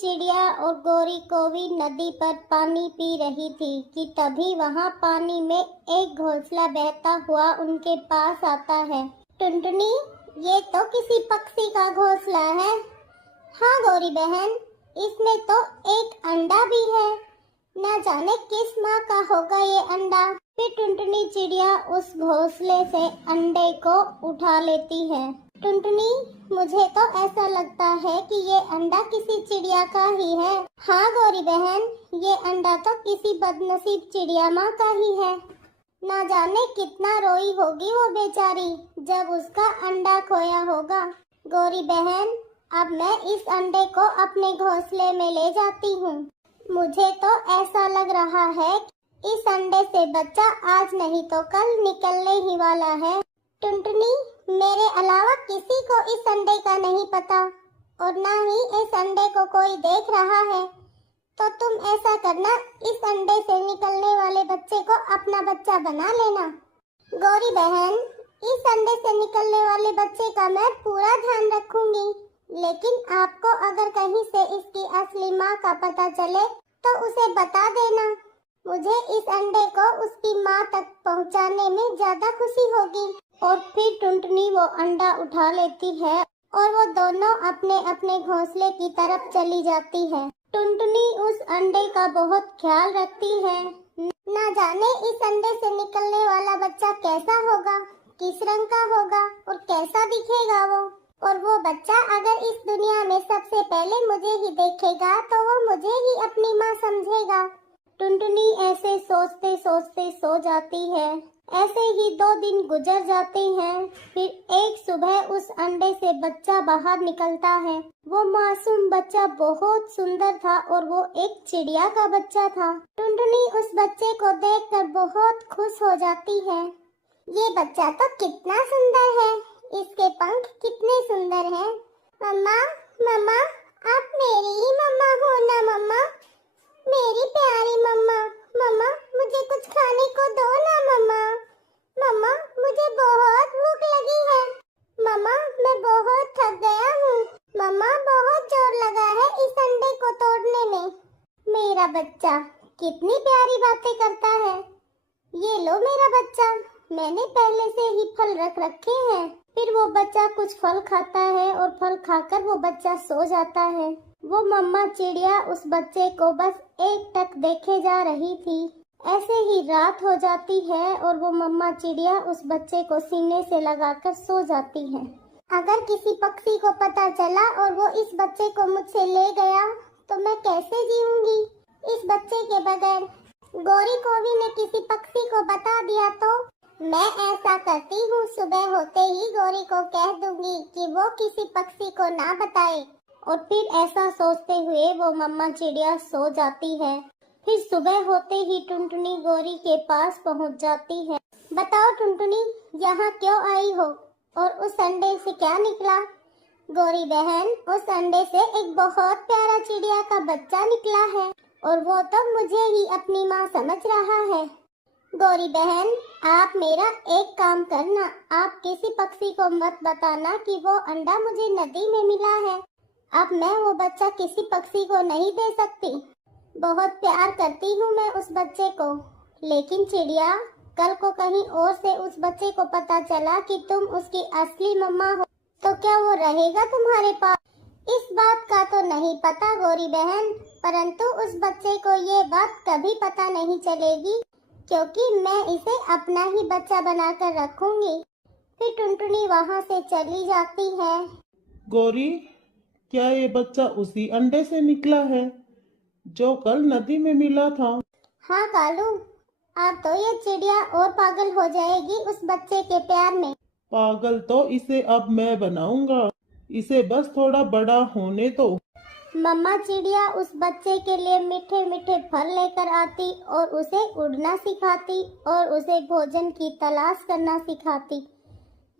चिड़िया और गौरी कौवी नदी पर पानी पी रही थी कि तभी वहाँ पानी में एक घोंसला बहता हुआ उनके पास आता है। टुनटुनी, ये तो किसी पक्षी का घोंसला है। हाँ गौरी बहन, इसमें तो एक अंडा भी है। न जाने किस माँ का होगा ये अंडा। फिर टुनटुनी चिड़िया उस घोंसले से अंडे को उठा लेती है। टुनटुनी, मुझे तो ऐसा लगता है कि ये अंडा किसी चिड़िया का ही है। हाँ गौरी बहन, ये अंडा तो किसी बदनसीब चिड़िया माँ का ही है। ना जाने कितना रोई होगी वो बेचारी जब उसका अंडा खोया होगा। गौरी बहन, अब मैं इस अंडे को अपने घोंसले में ले जाती हूँ। मुझे तो ऐसा लग रहा है कि इस अंडे से बच्चा आज नहीं तो कल निकलने ही वाला है। टुनटुनी, मेरे अलावा किसी को इस अंडे का नहीं पता और ना ही इस अंडे को कोई देख रहा है, तो तुम ऐसा करना, इस अंडे से निकलने वाले बच्चे को अपना बच्चा बना लेना। गौरी बहन, इस अंडे से निकलने वाले बच्चे का मैं पूरा ध्यान रखूंगी, लेकिन आपको अगर कहीं से इसकी असली माँ का पता चले तो उसे बता देना। मुझे इस अंडे को उसकी माँ तक पहुँचाने में ज्यादा खुशी होगी। और फिर टुनटुनी वो अंडा उठा लेती है और वो दोनों अपने अपने घोंसले की तरफ चली जाती है। टुनटुनी उस अंडे का बहुत ख्याल रखती है। ना जाने इस अंडे से निकलने वाला बच्चा कैसा होगा, किस रंग का होगा और कैसा दिखेगा वो। और वो बच्चा अगर इस दुनिया में सबसे पहले मुझे ही देखेगा तो वो मुझे ही अपनी माँ समझेगा। टुनटुनी ऐसे सोचते सोचते सो जाती है। ऐसे ही 2 दिन गुजर जाते हैं। फिर एक सुबह उस अंडे से बच्चा बाहर निकलता है। वो मासूम बच्चा बहुत सुंदर था और वो एक चिड़िया का बच्चा था। टुनटुनी उस बच्चे को देखकर बहुत खुश हो जाती है। ये बच्चा तो कितना सुंदर है, इसके पंख कितने सुंदर हैं। मम्मा, मम्मा, आप मेरी ही मम्मा हो ना मम्मा? मेरी प्यारी मम्मा, मम्मा मुझे कुछ खाने को दो ना मम्मा। मम्मा, मुझे बहुत भूख लगी है। मम्मा, मैं बहुत थक गया हूँ। मम्मा, बहुत जोर लगा है इस अंडे को तोड़ने में। मेरा बच्चा कितनी प्यारी बातें करता है। ये लो मेरा बच्चा, मैंने पहले से ही फल रख रखे हैं। फिर वो बच्चा कुछ फल खाता है और फल खाकर वो बच्चा सो जाता है। वो मम्मा चिड़िया उस बच्चे को बस एकटक देखे जा रही थी। ऐसे ही रात हो जाती है और वो मम्मा चिड़िया उस बच्चे को सीने से लगाकर सो जाती है। अगर किसी पक्षी को पता चला और वो इस बच्चे को मुझसे ले गया तो मैं कैसे जीऊंगी इस बच्चे के बगैर। गौरी कौवी ने किसी पक्षी को बता दिया तो मैं ऐसा करती हूँ, सुबह होते ही गौरी को कह दूंगी कि वो किसी पक्षी को ना बताए। और फिर ऐसा सोचते हुए वो मम्मा चिड़िया सो जाती है। फिर सुबह होते ही टुनटुनी गौरी के पास पहुँच जाती है। बताओ टुनटुनी, यहाँ क्यों आई हो और उस अंडे से क्या निकला? गौरी बहन, उस अंडे से एक बहुत प्यारा चिड़िया का बच्चा निकला है और वो तो मुझे ही अपनी माँ समझ रहा है। गौरी बहन, आप मेरा एक काम करना, आप किसी पक्षी को मत बताना कि वो अंडा मुझे नदी में मिला है। अब मैं वो बच्चा किसी पक्षी को नहीं दे सकती। बहुत प्यार करती हूँ मैं उस बच्चे को। लेकिन चिड़िया, कल को कहीं और से उस बच्चे को पता चला कि तुम उसकी असली मम्मा हो तो क्या वो रहेगा तुम्हारे पास? इस बात का तो नहीं पता गौरी बहन, परंतु उस बच्चे को ये बात कभी पता नहीं चलेगी क्योंकि मैं इसे अपना ही बच्चा बनाकर रखूंगी। फिर टुनटुनी वहाँ से चली जाती है। गौरी, क्या ये बच्चा उसी अंडे से निकला है जो कल नदी में मिला था? हाँ कालू, अब तो ये चिड़िया और पागल हो जाएगी उस बच्चे के प्यार में। पागल तो इसे अब मैं बनाऊंगा, इसे बस थोड़ा बड़ा होने दो। मम्मा चिड़िया उस बच्चे के लिए मीठे मीठे फल लेकर आती और उसे उड़ना सिखाती और उसे भोजन की तलाश करना सिखाती।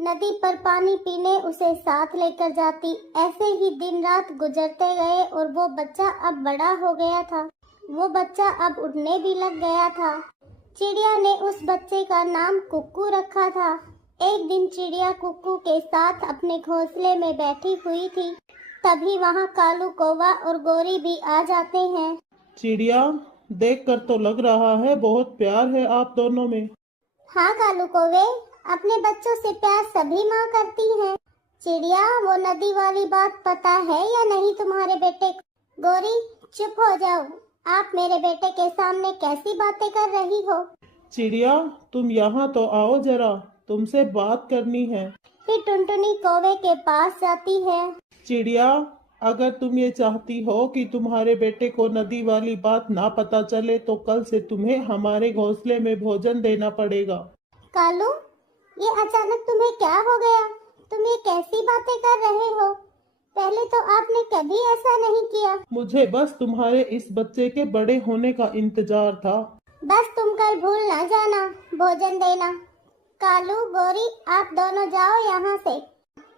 नदी पर पानी पीने उसे साथ लेकर जाती। ऐसे ही दिन रात गुजरते गए और वो बच्चा अब बड़ा हो गया था। वो बच्चा अब उड़ने भी लग गया था। चिड़िया ने उस बच्चे का नाम कुक्कू रखा था। एक दिन चिड़िया कुक्कू के साथ अपने घोंसले में बैठी हुई थी। तभी वहाँ कालू कौवा और गोरी भी आ जाते हैं। चिड़िया, देखकर तो लग रहा है बहुत प्यार है आप दोनों में। हाँ कालू कौवे, अपने बच्चों से प्यार सभी माँ करती हैं। चिड़िया, वो नदी वाली बात पता है या नहीं तुम्हारे बेटे को? गोरी, चुप हो जाओ। आप मेरे बेटे के सामने कैसी बातें कर रही हो? चिड़िया, तुम यहाँ तो आओ जरा, तुमसे बात करनी है। फिर टुनटुनी कौवे के पास जाती है। चिड़िया, अगर तुम ये चाहती हो कि तुम्हारे बेटे को नदी वाली बात ना पता चले तो कल से तुम्हें हमारे घोंसले में भोजन देना पड़ेगा। कालू, ये अचानक तुम्हें क्या हो गया? तुम ये कैसी बातें कर रहे हो? पहले तो आपने कभी ऐसा नहीं किया। मुझे बस तुम्हारे इस बच्चे के बड़े होने का इंतजार था। बस तुम कल भूल ना जाना भोजन देना। कालू, गोरी, आप दोनों जाओ यहाँ से।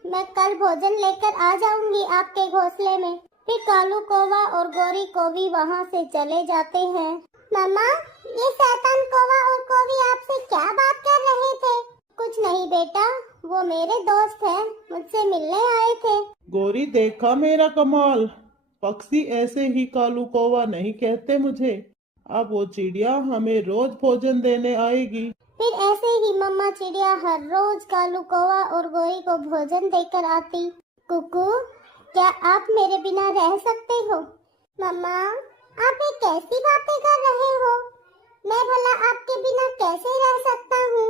मैं कल भोजन लेकर आ जाऊंगी आपके घोंसले में। फिर कालू कौवा और गोरी कौवी वहाँ से चले जाते हैं। मम्मा, ये शैतान कौवा और कौवी आपसे क्या बात कर रहे थे? कुछ नहीं बेटा, वो मेरे दोस्त हैं, मुझसे मिलने आए थे। गोरी, देखा मेरा कमाल? पक्षी ऐसे ही कालू कौवा नहीं कहते मुझे। अब वो चिड़िया हमें रोज भोजन देने आएगी। फिर ऐसे ही मम्मा चिड़िया हर रोज कालू कौवा और गोरी को भोजन देकर आती। कुकू, क्या आप मेरे बिना रह सकते हो? मम्मा, आप ये कैसी बातें कर रहे हो? मैं भला आपके बिना कैसे रह सकता हूँ?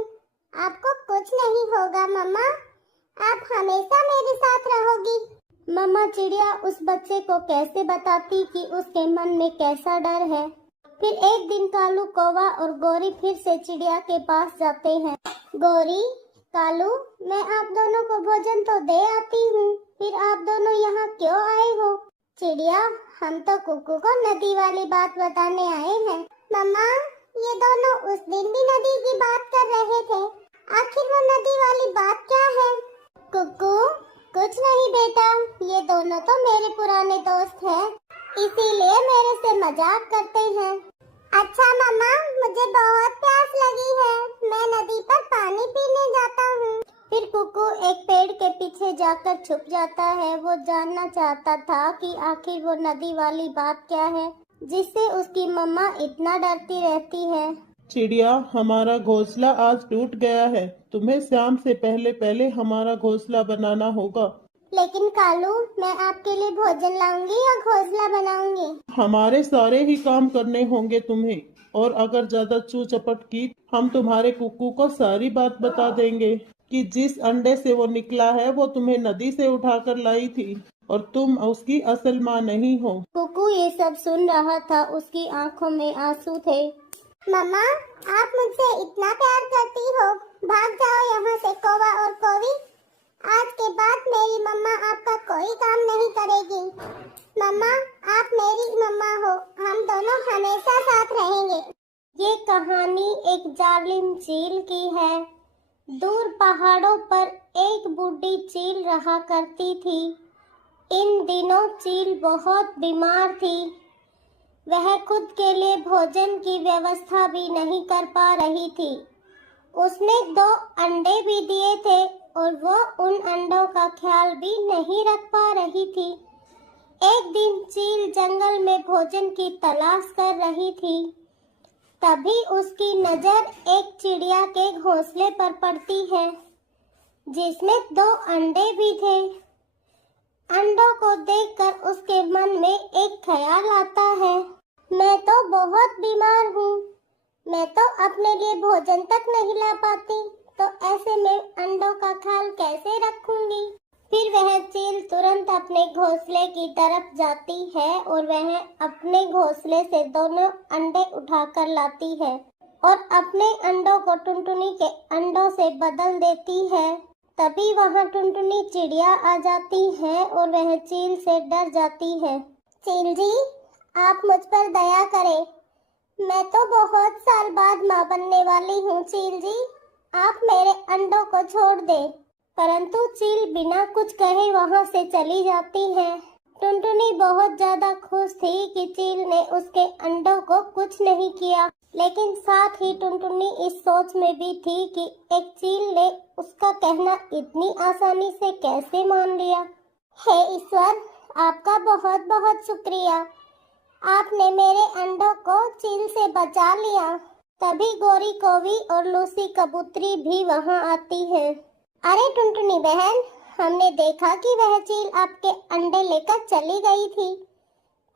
आपको कुछ नहीं होगा मम्मा, आप हमेशा मेरे साथ रहोगी। मम्मा चिड़िया उस बच्चे को कैसे बताती कि उसके मन में कैसा डर है। फिर एक दिन कालू कौवा और गोरी फिर से चिड़िया के पास जाते हैं। गोरी, कालू, मैं आप दोनों को भोजन तो दे आती हूँ, फिर आप दोनों यहाँ क्यों आए हो? चिड़िया, हम तो कुकू को नदी वाली बात बताने आए हैं। मम्मा, ये दोनों उस दिन भी नदी की बात कर रहे थे, आखिर वो नदी वाली बात क्या है? कुकू, कुछ नहीं बेटा, ये दोनों तो मेरे पुराने दोस्त हैं, इसीलिए मेरे से मजाक करते हैं। अच्छा मम्मा, मुझे बहुत प्यास लगी है, मैं नदी पर पानी पीने जाता हूँ। फिर कुकू एक पेड़ के पीछे जाकर छुप जाता है। वो जानना चाहता था कि आखिर वो नदी वाली बात क्या है जिससे उसकी मम्मा इतना डरती रहती है। चिड़िया, हमारा घोंसला आज टूट गया है, तुम्हें शाम से पहले पहले हमारा घोंसला बनाना होगा। लेकिन कालू, मैं आपके लिए भोजन लाऊंगी या घोंसला बनाऊंगी? हमारे सारे ही काम करने होंगे तुम्हें, और अगर ज्यादा चू चपट की हम तुम्हारे कुकू को सारी बात बता देंगे कि जिस अंडे से वो निकला है वो तुम्हें नदी से उठाकर लाई थी और तुम उसकी असल माँ नहीं हो। कुकू ये सब सुन रहा था, उसकी आंखों में आंसू थे। मम्मा, आप मुझसे इतना प्यार करती हो, भाग जाओ यहाँ से कौवा और कौवी। आज के बाद मेरी मम्मा आपका कोई काम नहीं करेगी। मम्मा, आप मेरी मम्मा हो, हम दोनों हमेशा साथ रहेंगे। ये कहानी एक जालिम चील की है। दूर पहाड़ों पर एक बूढ़ी चील रहा करती थी। इन दिनों चील बहुत बीमार थी। वह खुद के लिए भोजन की व्यवस्था भी नहीं कर पा रही थी। उसने 2 अंडे भी दिए थे और वो उन अंडों का ख्याल भी नहीं रख पा रही थी। एक दिन चील जंगल में भोजन की तलाश कर रही थी। तभी उसकी नजर एक चिड़िया के घोंसले पर पड़ती है जिसमें 2 अंडे भी थे। अंडों को देखकर उसके मन में एक ख्याल आता है, मैं तो बहुत बीमार हूँ, मैं तो अपने लिए भोजन तक नहीं ला पाती, तो ऐसे में अंडों का ख्याल कैसे रखूंगी। फिर वह चील तुरंत अपने घोंसले की तरफ जाती है और वह अपने घोंसले से दोनों अंडे उठाकर लाती है और अपने अंडों को टुनटुनी के अंडों से बदल देती है। तभी वहाँ टुनटुनी चिड़िया आ जाती है और वह चील से डर जाती है। चील जी, आप मुझ पर दया करें, मैं तो बहुत साल बाद माँ बनने वाली हूँ। चील जी, आप मेरे अंडों को छोड़ दें। परंतु चील बिना कुछ कहे वहाँ से चली जाती है। टुनटुनी बहुत ज्यादा खुश थी कि चील ने उसके अंडों को कुछ नहीं किया, लेकिन साथ ही टुनटुनी इस सोच में भी थी कि एक चील ने उसका कहना इतनी आसानी से कैसे मान लिया। हे ईश्वर, आपका बहुत बहुत शुक्रिया। आपने मेरे अंडों को चील से बचा लिया। तभी गोरी कोवी और लूसी कबूतरी भी वहां आती है। अरे टुनटुनी बहन, हमने देखा कि वह चील आपके अंडे लेकर चली गई थी,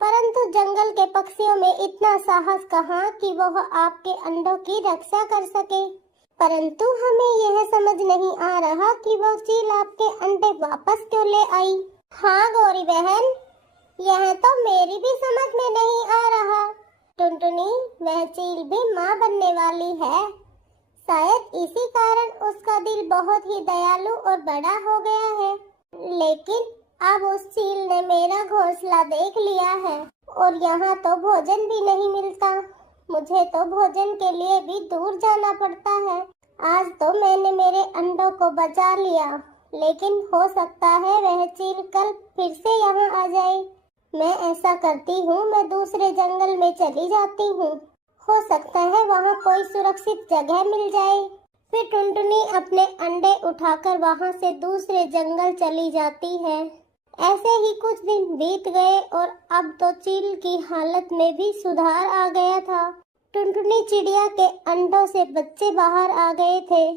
परंतु जंगल के पक्षियों में इतना साहस कहाँ कि वह आपके अंडों की रक्षा कर सके। परंतु हमें यह समझ नहीं आ रहा कि वह चील आपके अंडे वापस क्यों ले आई। हाँ गौरी बहन, यह तो मेरी भी समझ में नहीं आ रहा। टुनटुनी, वह चील भी माँ बनने वाली है। शायद इसी कारण उसका दिल बहुत ही दयालु और बड़ा हो गया है। लेकिन अब उस चील ने मेरा घोंसला देख लिया है और यहाँ तो भोजन भी नहीं मिलता। मुझे तो भोजन के लिए भी दूर जाना पड़ता है। आज तो मैंने मेरे अंडों को बचा लिया, लेकिन हो सकता है वह चील कल फिर से यहाँ आ जाए। मैं ऐसा करती हूँ, मैं दूसरे जंगल में चली जाती हूँ। हो सकता है वहाँ कोई सुरक्षित जगह मिल जाए। फिर टुनटुनी अपने अंडे उठाकर वहाँ से दूसरे जंगल चली जाती है। ऐसे ही कुछ दिन बीत गए और अब तो चील की हालत में भी सुधार आ गया था। टुनटुनी चिड़िया के अंडों से बच्चे बाहर आ गए थे।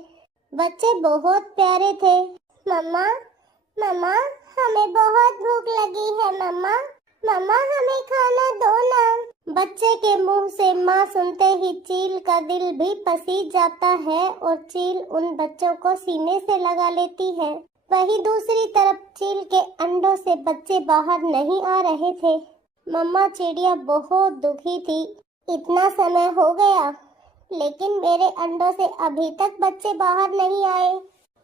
बच्चे बहुत प्यारे थे। मम्मा, मम्मा, हमें बहुत भूख लगी है। मम्मा, मम्मा, हमें खाना दो ना। बच्चे के मुंह से माँ सुनते ही चील का दिल भी पसीज जाता है और चील उन बच्चों को सीने से लगा लेती है। वहीं दूसरी तरफ चील के अंडों से बच्चे बाहर नहीं आ रहे थे। मम्मा चिड़िया बहुत दुखी थी। इतना समय हो गया, लेकिन मेरे अंडों से अभी तक बच्चे बाहर नहीं आए।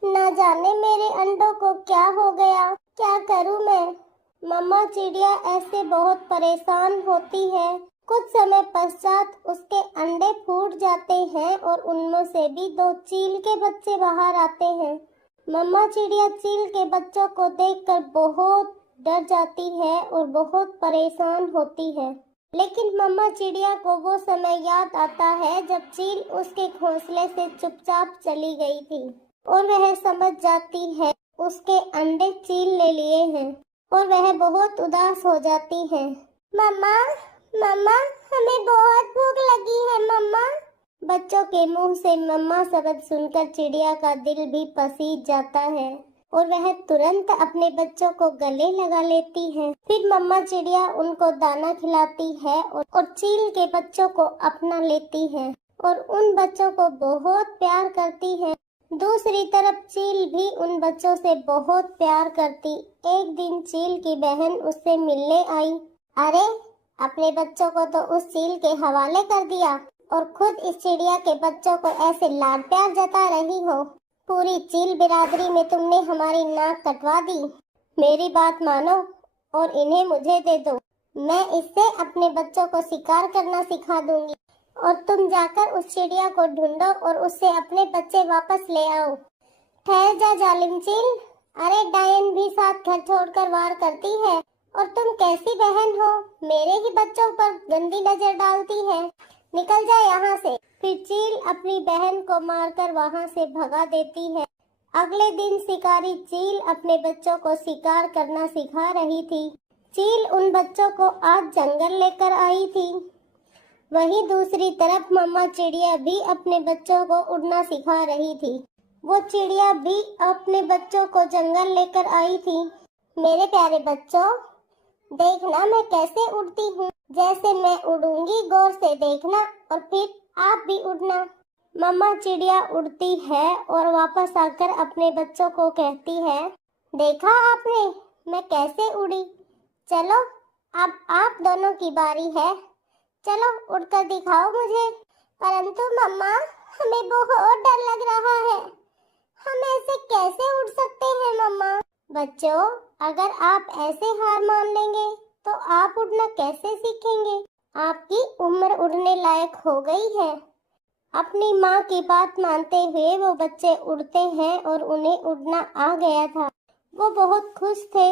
न जाने मेरे अंडों को क्या हो गया, क्या करूं मैं। मम्मा चिड़िया ऐसे बहुत परेशान होती है। कुछ समय पश्चात उसके अंडे फूट जाते हैं और उनमें से भी 2 चील के बच्चे बाहर आते हैं। मम्मा चिड़िया चील के बच्चों को देखकर बहुत डर जाती है और बहुत परेशान होती है। लेकिन मम्मा चिड़िया को वो समय याद आता है जब चील उसके घोंसले से चुपचाप चली गई थी और वह समझ जाती है उसके अंडे चील ले लिए हैं और वह बहुत उदास हो जाती है। मम्मा, मम्मा, हमें बहुत भूख लगी है मम्मा। बच्चों के मुंह से मम्मा शब्द सुनकर चिड़िया का दिल भी पसीज जाता है और वह तुरंत अपने बच्चों को गले लगा लेती है। फिर मम्मा चिड़िया उनको दाना खिलाती है और चील के बच्चों को अपना लेती है और उन बच्चों को बहुत प्यार करती है। दूसरी तरफ चील भी उन बच्चों से बहुत प्यार करती। एक दिन चील की बहन उससे मिलने आई। अरे, अपने बच्चों को तो उस चील के हवाले कर दिया और खुद इस चिड़िया के बच्चों को ऐसे लाड प्यार जता रही हो। पूरी चील बिरादरी में तुमने हमारी नाक कटवा दी। मेरी बात मानो और इन्हें मुझे दे दो। मैं इससे अपने बच्चों को शिकार करना सिखा दूंगी और तुम जाकर उस चिड़िया को ढूंढो और उससे अपने बच्चे वापस ले आओ। ठहर जा जालिम चील। अरे, डायन भी साथ घर छोड़कर वार करती है और तुम कैसी बहन हो, मेरे ही बच्चों पर गंदी नजर डालती है। निकल जा यहाँ से। फिर चील अपनी बहन को मारकर वहाँ से भगा देती है। अगले दिन शिकारी चील अपने बच्चों को शिकार करना सिखा रही थी। चील उन बच्चों को आज जंगल लेकर आई थी। वहीं दूसरी तरफ मम्मा चिड़िया भी अपने बच्चों को उड़ना सिखा रही थी। वो चिड़िया भी अपने बच्चों को जंगल लेकर आई थी। मेरे प्यारे बच्चों, देखना मैं कैसे उड़ती हूँ। जैसे मैं उड़ूंगी गौर से देखना और फिर आप भी उड़ना। मम्मा चिड़िया उड़ती है और वापस आकर अपने बच्चों को कहती है, देखा आपने मैं कैसे उड़ी। चलो अब आप दोनों की बारी है। चलो उड़कर दिखाओ मुझे। परंतु मम्मा, हमें बहुत डर लग रहा है। हम ऐसे कैसे उड़ सकते हैं मम्मा। बच्चों, अगर आप ऐसे हार मान लेंगे तो आप उड़ना कैसे सीखेंगे। आपकी उम्र उड़ने लायक हो गई है। अपनी माँ की बात मानते हुए वो बच्चे उड़ते हैं और उन्हें उड़ना आ गया था। वो बहुत खुश थे।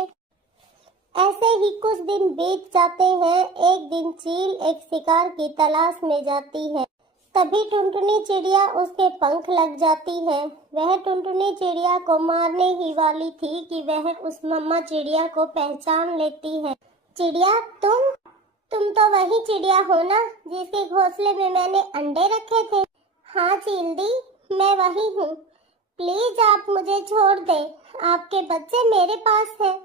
ऐसे ही कुछ दिन बीत जाते हैं। एक दिन चील एक शिकार की तलाश में जाती है। तभी टुनटुनी चिड़िया उसके पंख लग जाती है। वह टुनटुनी चिड़िया को मारने ही वाली थी कि वह उस मम्मा चिड़िया को पहचान लेती है। चिड़िया, तुम तो वही चिड़िया हो ना जिसके घोंसले में मैंने अंडे रखे थे? हाँ चील्दी, मैं वही हूँ। प्लीज आप मुझे छोड़ दे, आपके बच्चे मेरे पास हैं।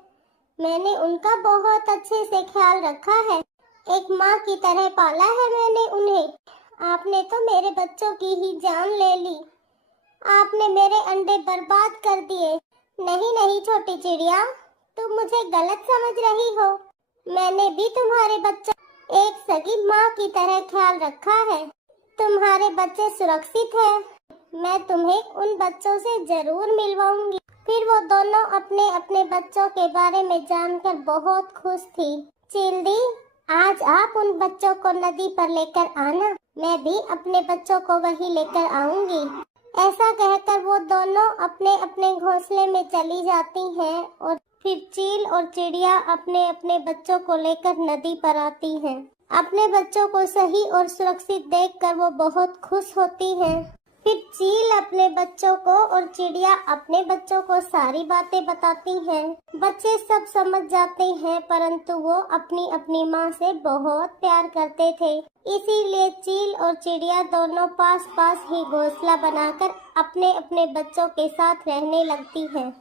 मैंने उनका बहुत अच्छे से ख्याल रखा है, एक माँ की तरह पाला है मैंने उन्हें। आपने तो मेरे बच्चों की ही जान ले ली, आपने मेरे अंडे बर्बाद कर दिए। नहीं नहीं छोटी चिड़िया, तुम मुझे गलत समझ रही हो। मैंने भी तुम्हारे बच्चों एक सगी माँ की तरह ख्याल रखा है। तुम्हारे बच्चे सुरक्षित हैं। मैं तुम्हें उन बच्चों से जरूर मिलवाऊंगी। फिर वो दोनों अपने अपने बच्चों के बारे में जानकर बहुत खुश थी। चिल्दी, आज आप उन बच्चों को नदी पर लेकर आना, मैं भी अपने बच्चों को वहीं लेकर आऊंगी। ऐसा कहकर वो दोनों अपने अपने घोंसले में चली जाती हैं और फिर चील और चिड़िया अपने अपने बच्चों को लेकर नदी पर आती हैं। अपने बच्चों को सही और सुरक्षित देखकर वो बहुत खुश होती हैं। फिर चील अपने बच्चों को और चिड़िया अपने बच्चों को सारी बातें बताती हैं। बच्चे सब समझ जाते हैं, परंतु वो अपनी अपनी माँ से बहुत प्यार करते थे। इसीलिए चील और चिड़िया दोनों पास पास ही घोंसला बनाकर अपने अपने बच्चों के साथ रहने लगती हैं।